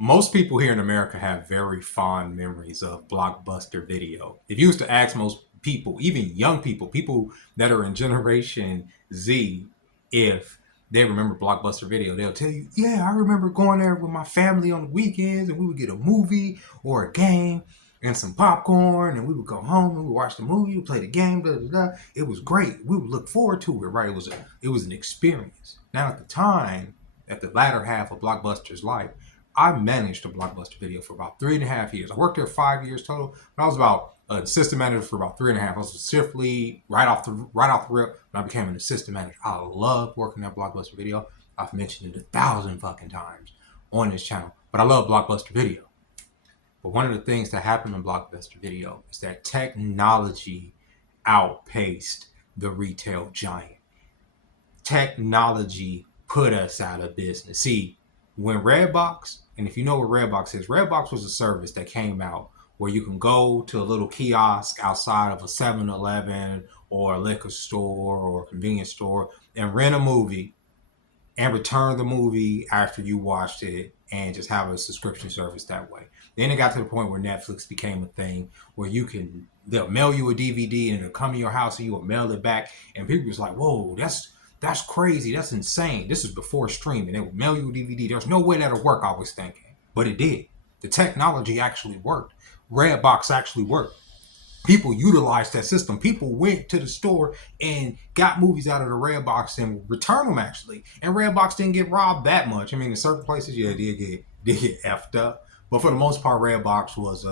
Most people here in America have very fond memories of Blockbuster Video. If you used to ask most people, even young people, people that are in Generation Z, if they remember Blockbuster Video, they'll tell you, yeah, I remember going there with my family on the weekends and we would get a movie or a game and some popcorn and we would go home and we would watch the movie, we play the game, blah, blah, blah. It was great. We would look forward to it, right? It was an experience. Now at the time, at the latter half of Blockbuster's life, I managed a Blockbuster Video for about 3.5 years. I worked there 5 years total, but I was about an assistant manager for about 3.5. I was specifically right off the rip when I became an assistant manager. I love working at Blockbuster Video. I've mentioned it 1,000 fucking times on this channel, but I love Blockbuster Video. But one of the things that happened in Blockbuster Video is that technology outpaced the retail giant. Technology put us out of business. See, when Redbox, and if you know what Redbox is, Redbox was a service that came out where you can go to a little kiosk outside of a 7-Eleven or a liquor store or a convenience store and rent a movie and return the movie after you watched it and just have a subscription service that way. Then it got to the point where Netflix became a thing where they'll mail you a DVD and it'll come to your house and you'll mail it back. And people was like, whoa, that's crazy. That's insane. This is before streaming. They would mail you a DVD. There's no way that'll work, I was thinking. But it did. The technology actually worked. Redbox actually worked. People utilized that system. People went to the store and got movies out of the Redbox and returned them actually. And Redbox didn't get robbed that much. I mean, in certain places, yeah, did get effed up. But for the most part, Redbox was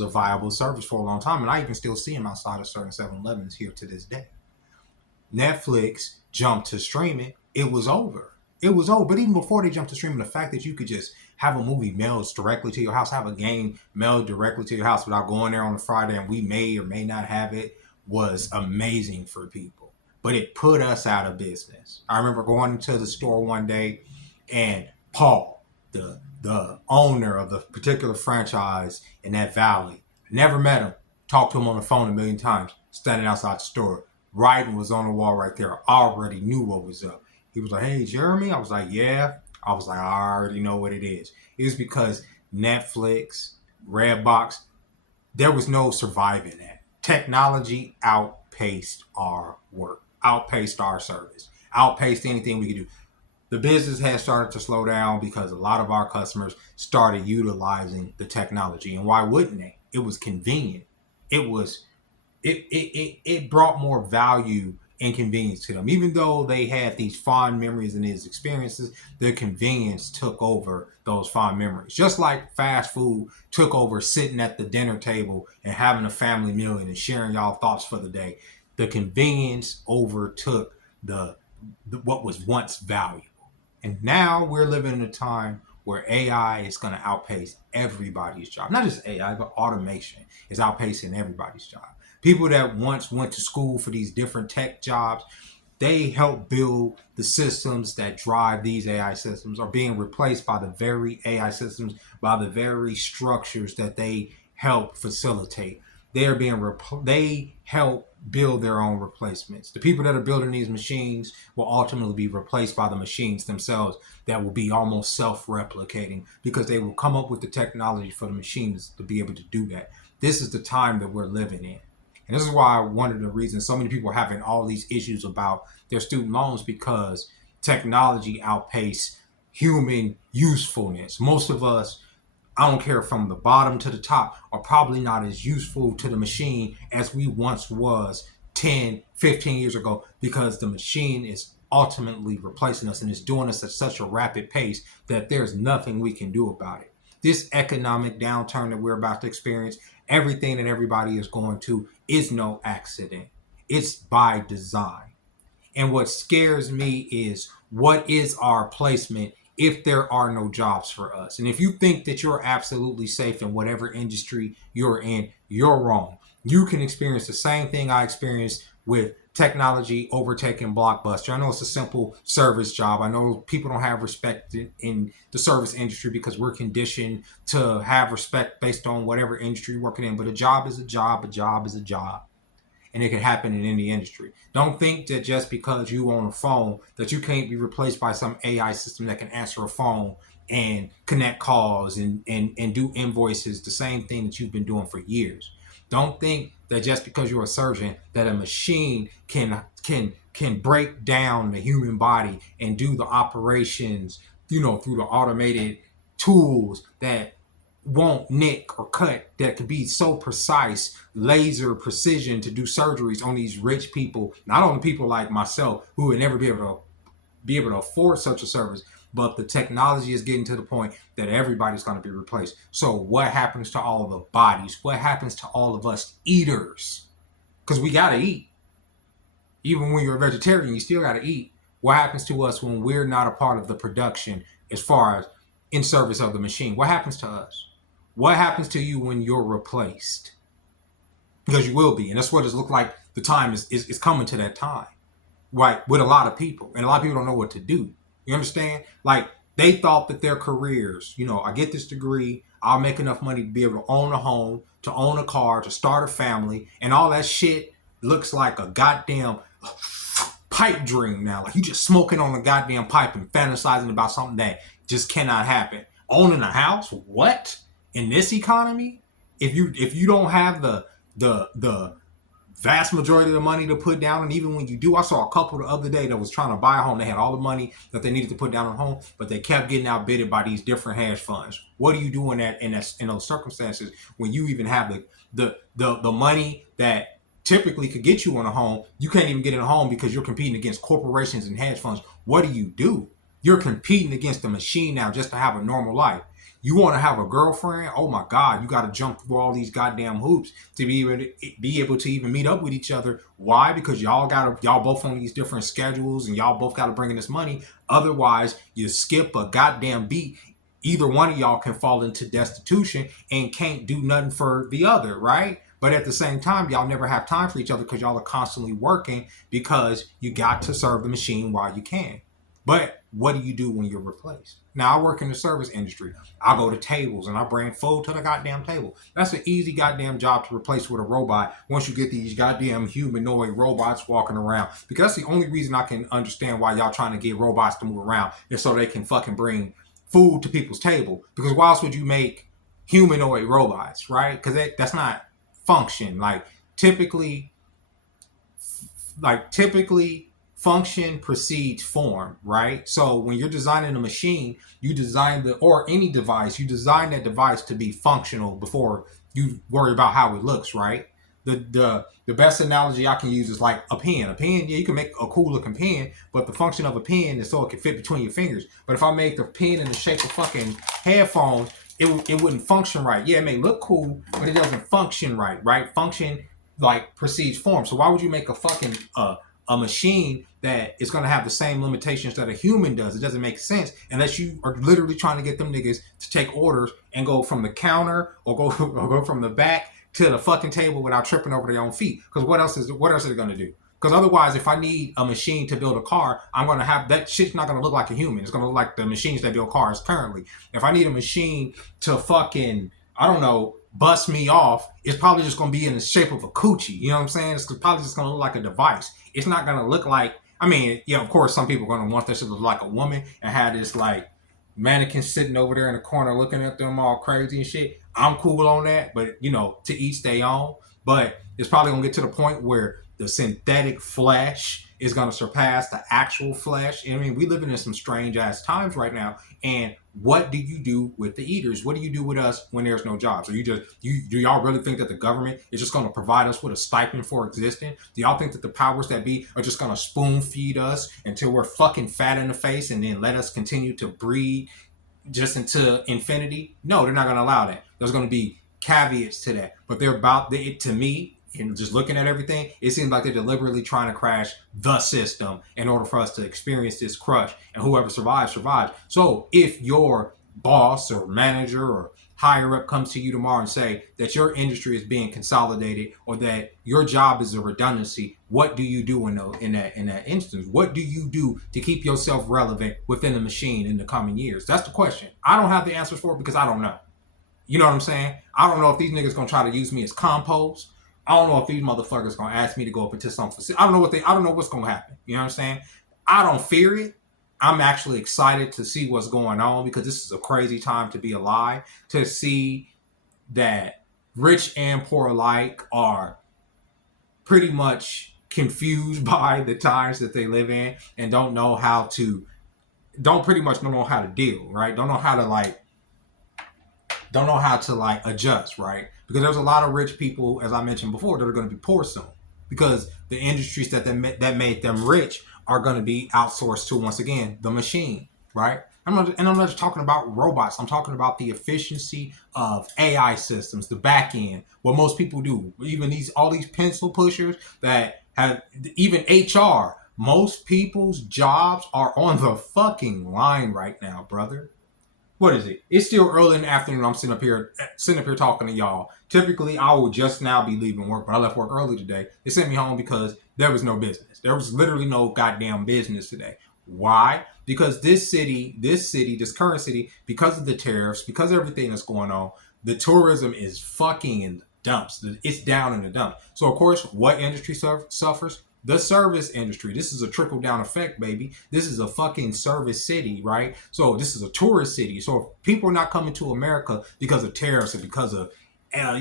a viable service for a long time. And I even still see them outside of certain 7-Elevens here to this day. Netflix jumped to streaming, it was over. It was over. But even before they jumped to streaming, the fact that you could just have a movie mailed directly to your house, have a game mailed directly to your house without going there on a Friday and we may or may not have it was amazing for people. But it put us out of business. I remember going to the store one day and Paul, the owner of the particular franchise in that valley, never met him, talked to him on the phone a million times, standing outside the store. Writing was on the wall right there. I already knew what was up. He was like, hey, Jeremy? I was like, yeah. I was like, I already know what it is. It was because Netflix, Redbox, there was no surviving that. Technology outpaced our work, outpaced our service, outpaced anything we could do. The business has started to slow down because a lot of our customers started utilizing the technology. And why wouldn't they? It was convenient. It brought more value and convenience to them. Even though they had these fond memories and these experiences, the convenience took over those fond memories. Just like fast food took over sitting at the dinner table and having a family meal and sharing y'all thoughts for the day. The convenience overtook the what was once valuable. And now we're living in a time where AI is going to outpace everybody's job. Not just AI, but automation is outpacing everybody's job. People that once went to school for these different tech jobs, they help build the systems that drive these AI systems are being replaced by the very AI systems, by the very structures that they help facilitate. They help build their own replacements. The people that are building these machines will ultimately be replaced by the machines themselves that will be almost self-replicating because they will come up with the technology for the machines to be able to do that. This is the time that we're living in. And this is why one of the reasons so many people are having all these issues about their student loans because technology outpaced human usefulness. Most of us, I don't care from the bottom to the top, are probably not as useful to the machine as we once was 10, 15 years ago because the machine is ultimately replacing us and is doing us at such a rapid pace that there's nothing we can do about it. This economic downturn that we're about to experience, everything that everybody is going to is no accident. It's by design. And what scares me is what is our placement if there are no jobs for us? And if you think that you're absolutely safe in whatever industry you're in, you're wrong. You can experience the same thing I experienced with technology overtaking Blockbuster. I know it's a simple service job. I know people don't have respect in the service industry because we're conditioned to have respect based on whatever industry you're working in. But a job is a job, a job is a job. And it can happen in any industry. Don't think that just because you own a phone that you can't be replaced by some AI system that can answer a phone and connect calls and do invoices, the same thing that you've been doing for years. Don't think that just because you're a surgeon that a machine can break down the human body and do the operations, through the automated tools that won't nick or cut, that could be so precise, laser precision to do surgeries on these rich people, not only people like myself who would never be able to afford such a service, but the technology is getting to the point that everybody's going to be replaced. So what happens to all the bodies? What happens to all of us eaters? Because we got to eat. Even when you're a vegetarian, you still got to eat. What happens to us when we're not a part of the production as far as in service of the machine? What happens to us? What happens to you when you're replaced? Because you will be. And that's what it's looked like. The time is coming to that time. Right, with a lot of people. And a lot of people don't know what to do. You understand? Like, they thought that their careers, I get this degree, I'll make enough money to be able to own a home, to own a car, to start a family, and all that shit looks like a goddamn pipe dream now. Like, you just smoking on a goddamn pipe and fantasizing about something that just cannot happen. Owning a house? What? In this economy? If you don't have the vast majority of the money to put down, and even when you do, I saw a couple the other day that was trying to buy a home. They had all the money that they needed to put down on a home, but they kept getting outbidded by these different hedge funds. What do you do in those circumstances when you even have the money that typically could get you on a home? You can't even get in a home because you're competing against corporations and hedge funds. What do? You're competing against the machine now just to have a normal life. You want to have a girlfriend? Oh my God, you got to jump through all these goddamn hoops to be able to even meet up with each other. Why? Because y'all both on these different schedules and y'all both got to bring in this money. Otherwise, you skip a goddamn beat. Either one of y'all can fall into destitution and can't do nothing for the other, right? But at the same time, y'all never have time for each other because y'all are constantly working because you got to serve the machine while you can. But what do you do when you're replaced? Now, I work in the service industry. I go to tables and I bring food to the goddamn table. That's an easy goddamn job to replace with a robot once you get these goddamn humanoid robots walking around. Because that's the only reason I can understand why y'all trying to get robots to move around is so they can fucking bring food to people's table. Because why else would you make humanoid robots, right? Because that's not function. Typically function precedes form, right? So when you're designing a machine, you design or any device, you design that device to be functional before you worry about how it looks, right? The best analogy I can use is like a pen. A pen, yeah, you can make a cool looking pen, but the function of a pen is so it can fit between your fingers. But if I make the pen in the shape of fucking headphones, it wouldn't function right. Yeah, it may look cool, but it doesn't function right? Function precedes form. So why would you make a machine that is going to have the same limitations that a human does? It doesn't make sense unless you are literally trying to get them niggas to take orders and go from the counter or go from the back to the fucking table without tripping over their own feet. Because what else is it going to do? Because otherwise, if I need a machine to build a car, I'm going to have that shit's not going to look like a human. It's going to look like the machines that build cars currently. If I need a machine to fucking, I don't know, bust me off, it's probably just going to be in the shape of a coochie. You know what I'm saying? It's probably just going to look like a device. It's not going to look like, of course, some people are going to want this to look like a woman and have this mannequin sitting over there in the corner looking at them all crazy and shit. I'm cool on that, but to each their own. But it's probably going to get to the point where the synthetic flesh is going to surpass the actual flesh. We living in some strange ass times right now. And what do you do with the eaters? What do you do with us when there's no jobs? Or do y'all really think that the government is just going to provide us with a stipend for existing? Do y'all think that the powers that be are just going to spoon feed us until we're fucking fat in the face and then let us continue to breed just into infinity? No, they're not going to allow that. There's going to be caveats to that. But to me, and just looking at everything, it seems like they're deliberately trying to crash the system in order for us to experience this crush. And whoever survives, survives. So if your boss or manager or higher up comes to you tomorrow and say that your industry is being consolidated or that your job is a redundancy, what do you do in that instance? What do you do to keep yourself relevant within the machine in the coming years? That's the question. I don't have the answers for it because I don't know. You know what I'm saying? I don't know if these niggas gonna try to use me as compost. I don't know if these motherfuckers gonna ask me to go up into some facility. I don't know what's gonna happen. You know what I'm saying? I don't fear it. I'm actually excited to see what's going on because this is a crazy time to be alive. To see that rich and poor alike are pretty much confused by the times that they live in and don't pretty much don't know how to deal, right? Don't know how to like adjust, right? Because there's a lot of rich people, as I mentioned before, that are going to be poor soon because the industries that made them rich are going to be outsourced to, once again, the machine, right? I'm not just talking about robots. I'm talking about the efficiency of AI systems, the back end, what most people do. Even all these pencil pushers that have even HR. Most people's jobs are on the fucking line right now, brother. What is it? It's still early in the afternoon. I'm sitting up here talking to y'all. Typically, I would just now be leaving work, but I left work early today. They sent me home because there was no business. There was literally no goddamn business today. Why? Because this current city, because of the tariffs, because of everything that's going on, the tourism is fucking in the dumps. It's down in the dumps. So of course, what industry suffers? The service industry. This is a trickle down effect, baby. This is a fucking service city, right? So this is a tourist city. So if people are not coming to America because of tariffs or because of,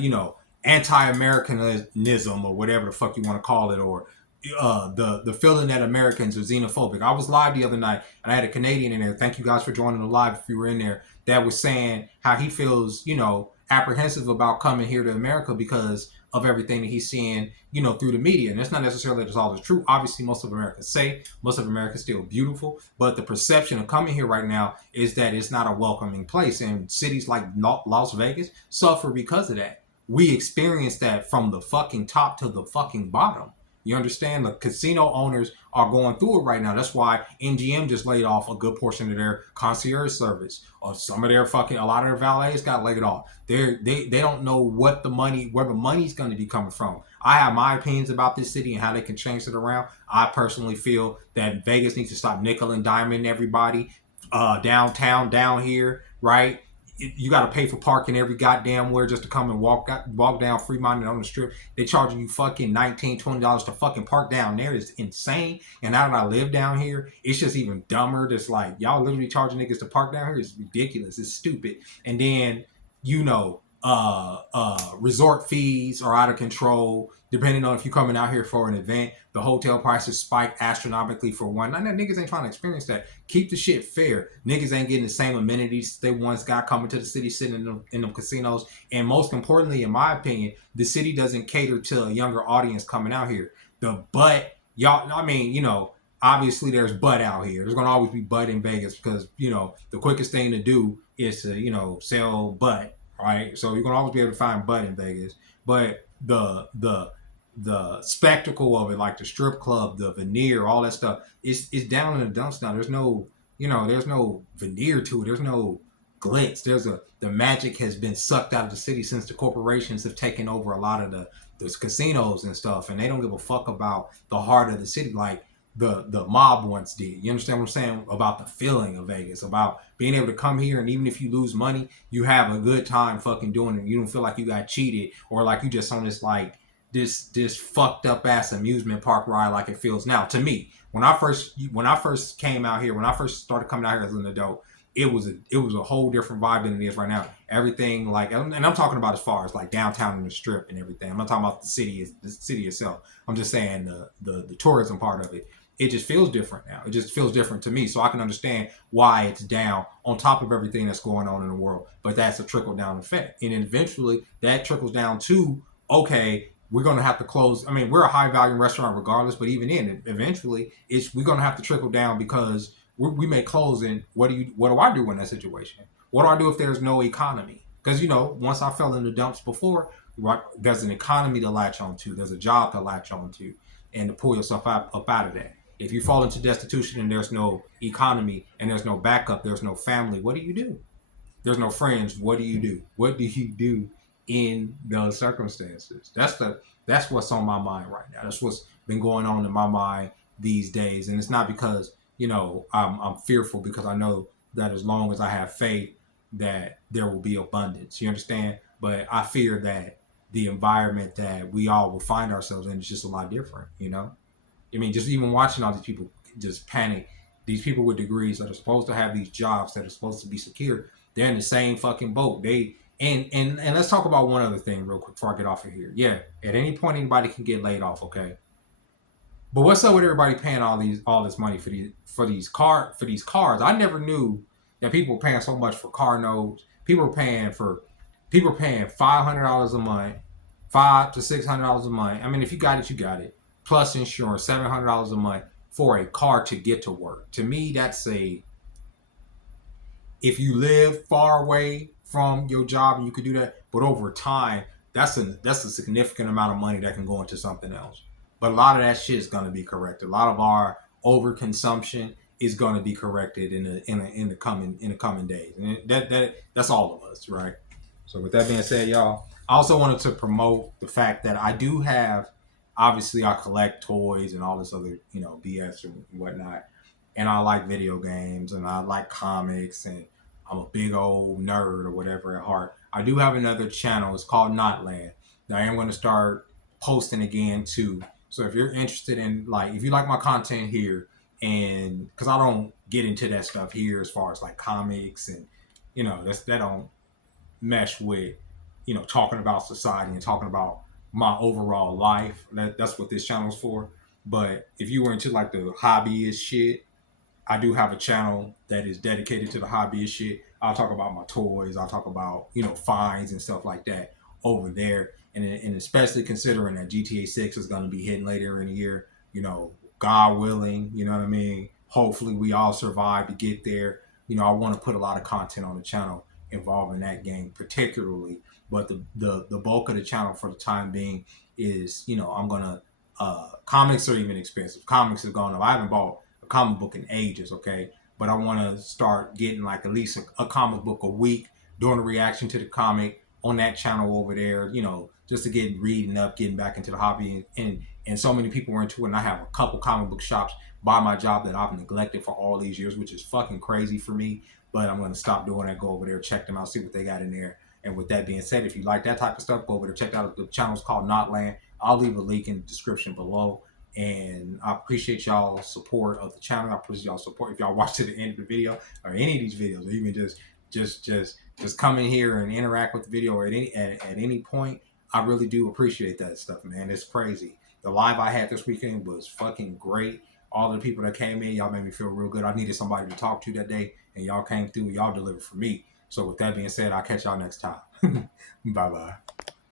you know, anti-Americanism or whatever the fuck you want to call it, or the feeling that Americans are xenophobic. I was live the other night and I had a Canadian in there. Thank you guys for joining the live if you were in there. That was saying how he feels, you know, apprehensive about coming here to America because of everything that he's seeing, you know, through the media. And it's not necessarily that's all the truth. Obviously, most of America is safe. Most of America is still beautiful. But the perception of coming here right now is that it's not a welcoming place. And cities like Las Vegas suffer because of that. We experience that from the fucking top to the fucking bottom. You understand? The casino owners are going through it right now. That's why MGM just laid off a good portion of their concierge service. Or some of their a lot of their valets got laid off. They don't know where the money's going to be coming from. I have my opinions about this city and how they can change it around. I personally feel that Vegas needs to stop nickel and diamond everybody downtown, down here, right? You got to pay for parking every goddamn where just to come and walk down Fremont and on the strip. They charging you fucking $19-$20 to fucking park down there. Is insane. And now that I live down here, it's just even dumber. Just like y'all literally charging niggas to park down here is ridiculous. It's stupid. And then you know, resort fees are out of control. Depending on if you're coming out here for an event, the hotel prices spike astronomically for one. Now, niggas ain't trying to experience that. Keep the shit fair. Niggas ain't getting the same amenities they once got coming to the city, sitting in them casinos. And most importantly, in my opinion, the city doesn't cater to a younger audience coming out here. The butt, y'all, I mean, you know, obviously there's butt out here. There's going to always be butt in Vegas because, you know, the quickest thing to do is to, you know, sell butt, right? So you're going to always be able to find butt in Vegas. But the spectacle of it, like the strip club, the veneer, all that stuff, it's down in the dumps now. There's no, you know, there's no veneer to it. There's no glitz. The magic has been sucked out of the city since the corporations have taken over a lot of the casinos and stuff, and they don't give a fuck about the heart of the city like the mob once did. You understand what I'm saying about the feeling of Vegas, about being able to come here and even if you lose money, you have a good time fucking doing it. You don't feel like you got cheated or like you just on this like this fucked up ass amusement park ride like it feels now. To me, when I first came out here, when I first started coming out here as an adult, it was a whole different vibe than it is right now. Everything like, and I'm talking about as far as like downtown and the strip and everything. I'm not talking about the city itself. I'm just saying the tourism part of it. It just feels different now. It just feels different to me. So I can understand why it's down on top of everything that's going on in the world. But that's a trickle down effect. And eventually that trickles down to, okay, we're going to have to close. I mean, we're a high value restaurant regardless, but even then, eventually we're going to have to trickle down because we may close. And what do I do in that situation? What do I do if there's no economy? Because, you know, once I fell in the dumps before, right, there's an economy to latch onto. There's a job to latch onto and to pull yourself up out of that. If you fall into destitution and there's no economy and there's no backup, there's no family, what do you do? There's no friends. What do you do? What do you do in those circumstances? That's what's on my mind right now. That's what's been going on in my mind these days. And it's not because, you know, I'm fearful, because I know that as long as I have faith that there will be abundance. You understand? But I fear that the environment that we all will find ourselves in is just a lot different, you know? I mean, just even watching all these people just panic These people with degrees that are supposed to have these jobs that are supposed to be secure, they're in the same fucking boat. And let's talk about one other thing real quick before I get off of here. Yeah, at any point anybody can get laid off, okay? But what's up with everybody paying all this money for these cars? I never knew that people were paying so much for car notes. People were paying $500 a month, $500 to $600 a month. I mean, if you got it, you got it. Plus insurance, $700 a month for a car to get to work. To me, that's a if you live far away from your job and you could do that, but over time, that's a significant amount of money that can go into something else. But a lot of that shit is going to be corrected. A lot of our overconsumption is going to be corrected in the coming days, and that's all of us, right? So with that being said, y'all, I also wanted to promote the fact that I do have, obviously, I collect toys and all this other BS and whatnot, and I like video games and I like comics and I'm a big old nerd or whatever at heart. I do have another channel. It's called Notland. Now I am going to start posting again too. So if you're interested in like, if you like my content here, and because I don't get into that stuff here as far as like comics and that don't mesh with talking about society and talking about my overall life. That's what this channel's for. But if you were into like the hobbyist shit, I do have a channel that is dedicated to the hobbyist shit. I'll talk about my toys. I'll talk about finds and stuff like that over there. And especially considering that GTA 6 is going to be hitting later in the year. God willing. You know what I mean. Hopefully we all survive to get there. I want to put a lot of content on the channel involving that game particularly. But the bulk of the channel for the time being is I'm gonna comics are even expensive. Comics have gone up. I haven't bought a comic book in ages, okay? But I want to start getting like at least a comic book a week, doing a reaction to the comic on that channel over there, just to get reading up, getting back into the hobby. And so many people are into it, and I have a couple comic book shops by my job that I've neglected for all these years, which is fucking crazy for me. But I'm going to stop doing that, go over there, check them out, see what they got in there. And with that being said, if you like that type of stuff, go over there, check out the channel's called Notland. I'll leave a link in the description below. And I appreciate y'all's support of the channel. I appreciate y'all's support. If y'all watch to the end of the video or any of these videos, or even just come in here and interact with the video or at any point, I really do appreciate that stuff, man. It's crazy. The live I had this weekend was fucking great. All the people that came in, y'all made me feel real good. I needed somebody to talk to that day, and y'all came through. Y'all delivered for me. So with that being said, I'll catch y'all next time. Bye-bye.